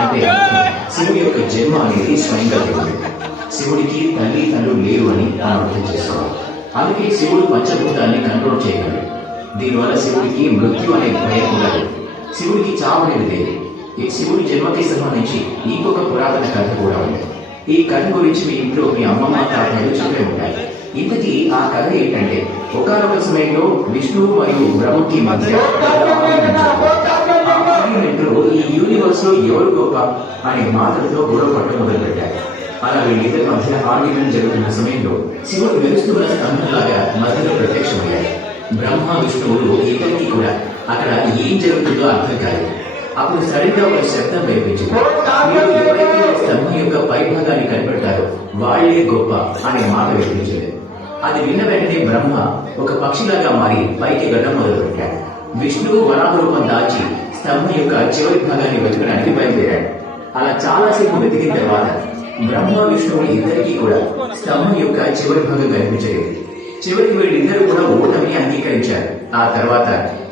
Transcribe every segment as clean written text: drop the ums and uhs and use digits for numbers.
అంటే శివుడి యొక్క జన్మ అనేది స్వయంగా దేవుడు. శివుడికి తల్లి తండ్రులు లేరు అని మనం అర్థం చేసుకోవాలి. అందుకే శివుడు పంచభూతాన్ని కంట్రోల్ చేయగలడు. దీనివల్ల శివుడికి మృత్యు అనే భయం ఉండదు. శివుడికి చావు అనేది లేదు. ఈ శివుడి జన్మకి సంబంధించి ఇంకొక పురాతన కథ కూడా ఉంది. ఈ కథ గురించి మీ ఇంట్లో మీ అమ్మమ్మ తాతలు చెప్పే ఉంటాయి. ఇంతకీ ఆ కథ ఏంటంటే, ఒకనొక సమయంలో విష్ణువు మరియు బ్రహ్మకి మధ్య ఈ యూనివర్స్ లో ఎవరు గొప్ప అనే మాటలతో గొడవ పట్టు మొదలు పెట్టారు. అలా వీళ్ళిద్దరి మధ్య ఆర్గ్యుమెంట్ జరుగుతున్న సమయంలో శివుడు వెలుస్తున్న స్తంభంలాగా మధ్యలో ప్రత్యక్షమయ్యాడు. బ్రహ్మ విష్ణువులు ఇద్దరికి కూడా అక్కడ ఏం జరుగుతుందో అర్థం కాదు. అప్పుడు సరిగ్గా ఒక శబ్దం వినిపించింది. మీరు ఎవరైతే స్తంభం యొక్క పైభాగాన్ని కనిపెడతారో వాళ్లే గొప్ప అనే మాట వినిపించింది. అది విన్న వెంటనే బ్రహ్మ ఒక పక్షిలాగా మారి పైకి గడ్డం మొదలు పెట్టాడు. విష్ణువు వరాహ రూపం దాచి స్తంభం యొక్క చివరి భాగాన్ని వెతకడానికి బయలుదేరాడు. అలా చాలాసేపు వెతికిన తర్వాత బ్రహ్మ విష్ణువులు ఇద్దరికీ కూడా స్తంభం యొక్క చివరి భాగం కనిపించలేదు. చివరికి వీళ్ళిద్దరూ కూడా ఓటమిని అంగీకరించారు. ఆ తర్వాత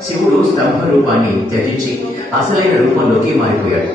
శివుడు స్తంభ రూపాన్ని త్యజించి అసలైన రూపంలోకి మారిపోయాడు.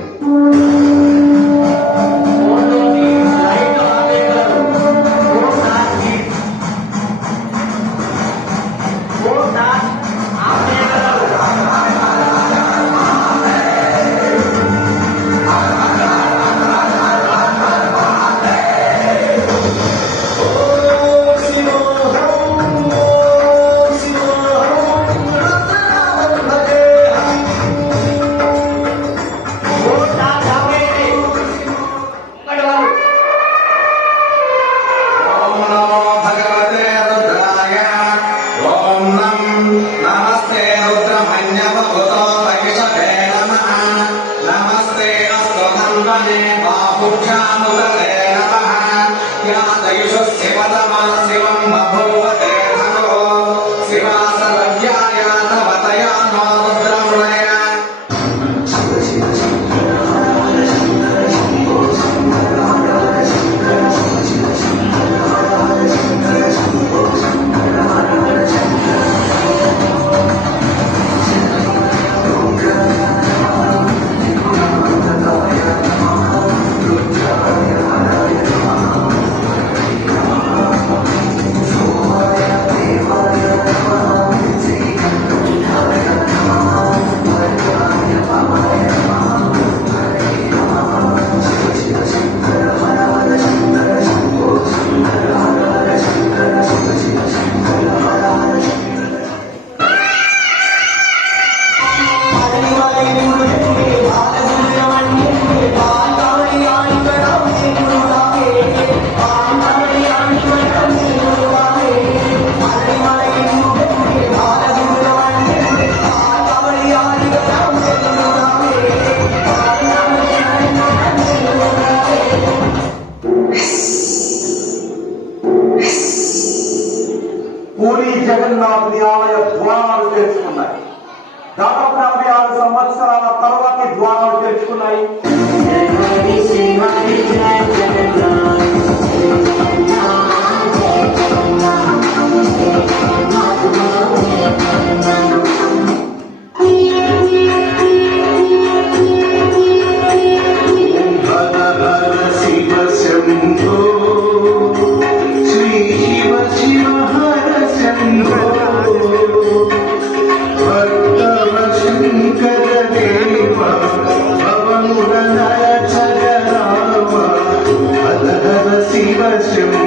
పూరి జగన్నాథుని ఆలయ ద్వారాలు తెరుచుకున్నాయి. దాదాపు 46 సంవత్సరాల తర్వాత ద్వారాలు తెరుచుకున్నాయి. శివ